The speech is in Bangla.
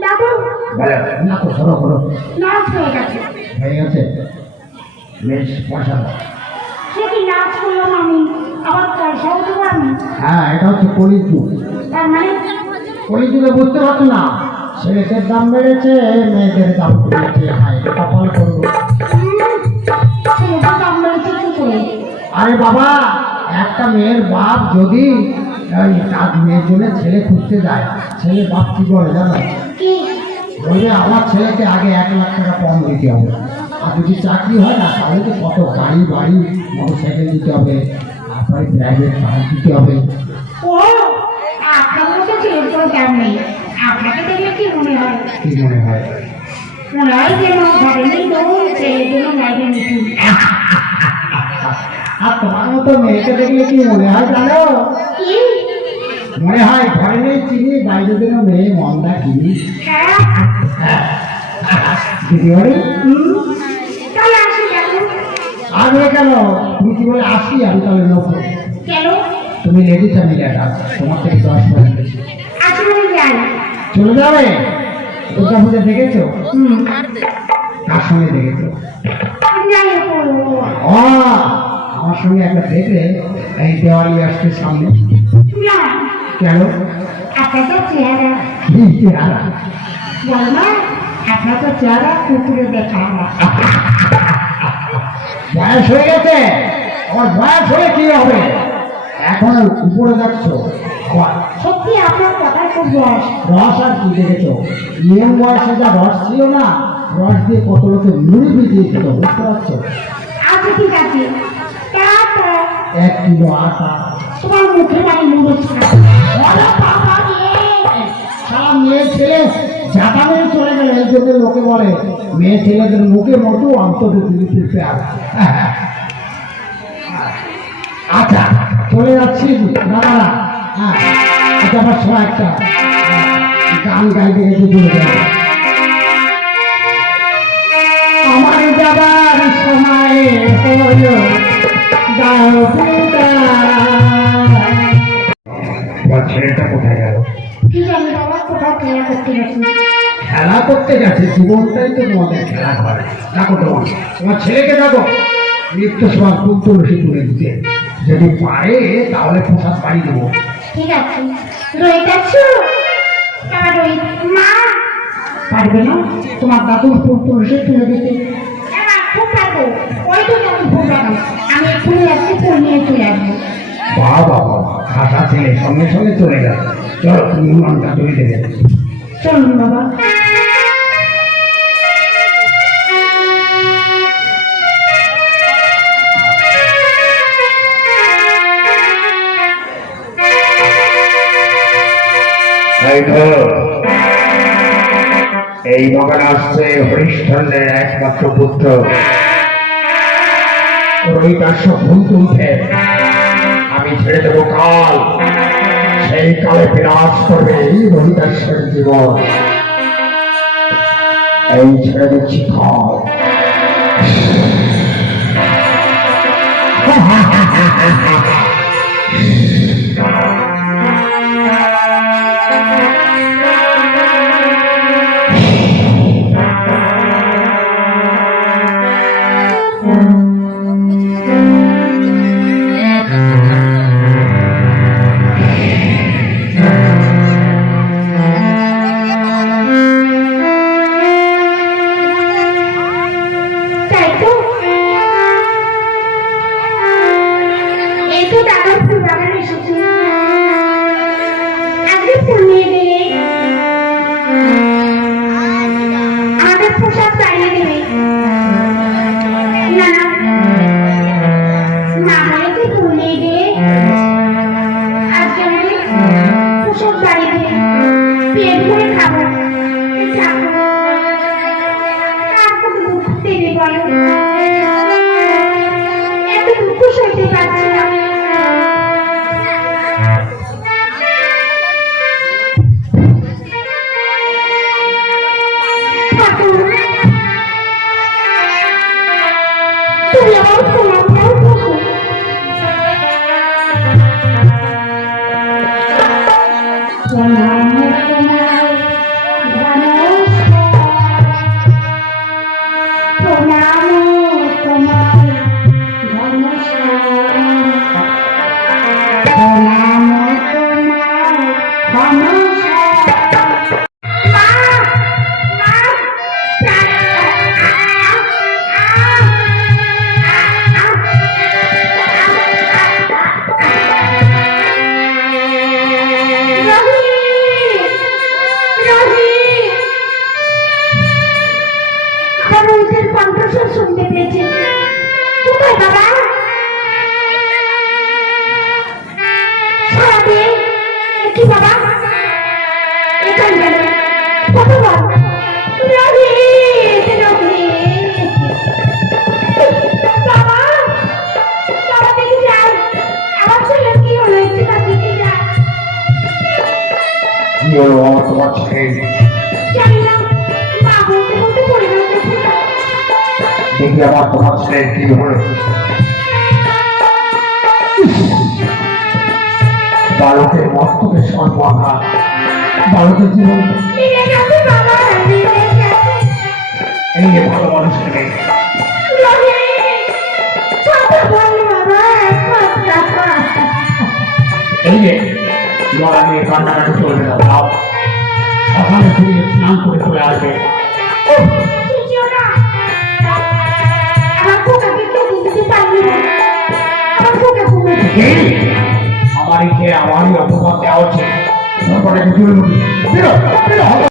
না তো নাচ হয়ে গেছে। হয়ে গেছে? বেশ পয়সা সে কি নাচ করলাম আমি আবার পয়সাও দেবো আমি। হ্যাঁ এটা হচ্ছে কলির যুগ তার মানে? কলির যুগে বুঝতে পারছ না? ছেলেদের দাম বেড়েছে মেয়েদের দাম কমেছে হায় কপাল করব উম, দাম বেড়েছে কি করে? আরে বাবা একটা মেয়ের বাপ যদি ওই মেয়ের জন্য ছেলে খুঁজতে যায়। ছেলে বাপ কি করে জানো? বলবে আমার ছেলেকে আগে এক লাখ টাকা কম দিতে হবে। আর যদি চাকরি হয় না তাহলে তো কত গাড়ি বাড়ি মোটর সাইকেল দিতে হবে তারপরে প্রাইভেট কার দিতে হবে। ও আপনার মতো ছেলের কোনো দাম নেই। আপনাকে দেখলে কি মনে হয়? কি মনে হয়? মনে হয় যেন ঘরে লোক ছেলের জন্য বাইরে নিতুন আর তোমার মতো মেয়েকে দেখলে কি মনে হয় জানো? মনে হয় ঘরে চিনি, বাইরে যেন মেয়ে মন্দা কিনি আগে কেন? তুমি কি বলে আসি? আমি তাহলে কেন তুমি লেডিস আমি তোমার থেকে দশ পয়েন্ট চলে যাবে? দুর্গা পূজা দেখেছ? কার সঙ্গে দেখেছ? আমার সঙ্গে একটা দেখলে, এই দেওয়ালি আসছে সামনে। কেন? আপনার তো চেহারা। কি চেহারা? বল না আপনার তো চেহারা কুকুরে দেখা বয়স হয়ে গেছে? আমার বয়স হয়ে কি হবে? এখন উপরে যাচ্ছ? সত্যি আপনার কথা খুব রস। রস আর কি দেখেছ? নিয়ম বয়সে যা রস ছিল না রস দিয়ে কত লোকে মুড়ি ভিজিয়ে খেত বুঝতে পারছ? আচ্ছা ঠিক আছে। এক কিলো আটা। তোমার মুখে! সারা মেয়ে ছেলে চলে গেলে এই জন্য লোকে বলে মেয়ে ছেলেদের মুখে মতো অন্তত আচ্ছা চলে যাচ্ছি দাদারা হ্যাঁ আচ্ছা আমার সময় একটা গান গাইতে চলে যাবে করতে গেছি খেলা করতে গেছে জীবনটাই তো তোমাদের খেলা করে দেখো তোমার তোমার ছেলেকে দেখো। নিত্য সবার ফুল তুলসী তুলে দিতে। যদি পারে তাহলে প্রসাদ বাড়ি দেবো। ঠিক আছে। রোহিত আছো রোহিত মা! পারবে না? তোমার দাদুর ফুল তুলসী তুলে দিতে। ওই তো তুমি ভুল লাগাম আমি এক্ষুনি যাচ্ছি ফুল নিয়ে চলে আসব। বাবা বাবা খাসা ছেলে সঙ্গে সঙ্গে চলে গেল। চলো তুমি উন্নয়নটা তুলে দেবে। চলুন বাবা। এই বাগান আসছে হরিশ্চন্দ্রের একমাত্র পুত্র। রোহিতাস্য ভুল তুলছে। আমি ছেড়ে দেবো কাল। সেই কালে বিনাশ করবে এই রোহিতাস্যের জীবন এই ছেড়ে দিচ্ছি কাল তাই 谢谢大家。আমার তোমার ছেলে? জানি মা বলতে বলতে পরিবার দেখে দেখি আমার তোমার ছেলে কি হলো? বালকের মস্তকে সর্বহারা। বালকের জীবন নিয়ে গেছে বাবা নিয়ে গেছে এই যে ভালো মানুষ ছেলে কথা বল বাবা কথা এই যে লড়া নিয়ে কান্নাকাটি চলবে না ভাব। সকালে ফিরে স্নান করে চলে আসবে। আমার খোকাকে দিতে পারবে আমার খোকা ঘুমে আমারই অপমান দেওয়া হচ্ছে।